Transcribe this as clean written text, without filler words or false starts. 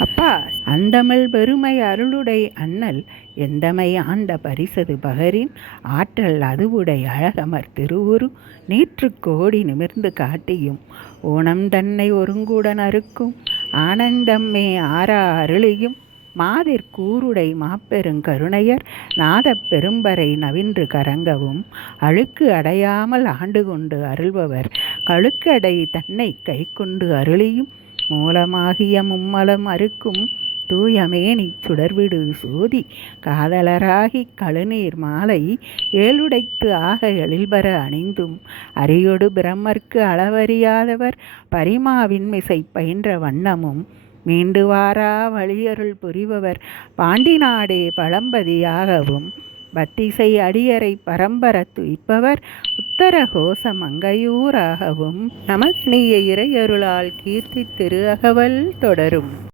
அப்பா அந்தமிழ் பெருமை அருளுடை அண்ணல் எந்தமை ஆண்ட பரிசது பகரின் ஆற்றல் அதுவுடை அழகமர் திருவுரு நீற்றுக்கோடி நிமிர்ந்து காட்டியும் ஓணம் தன்னை ஒருங்குடன் அறுக்கும் ஆனந்தம்மே ஆரா அருளியும் மாதிற்கூருடை மாப்பெருங்கருணையர் நாதப் பெரும்பறை நவின்று கரங்கவும் அழுக்கு அடையாமல் ஆண்டு கொண்டு அருள்பவர் கழுக்கடை தன்னை கை கொண்டு அருளியும் மூலமாகிய மும்மலம் அறுக்கும் தூயமேனி சுடர்விடு சோதி காதலராகி கழுநீர் மாலை ஏழுடைத்து ஆக எழில்பர அணிந்தும் அரியொடு பிரம்மர்க்கு அளவறியாதவர் பரிமாவின்மிசை பயின்ற வண்ணமும் மீண்டு வாரா வழியருள் புரிபவர் பாண்டி நாடே பழம்பதியாகவும் பத்திசை அடியரை பரம்பர துய்ப்பவர் உத்தர கோச மங்கையூராகவும் நமக்னிய இறையருளால் கீர்த்தி திரு அகவல் தொடரும்.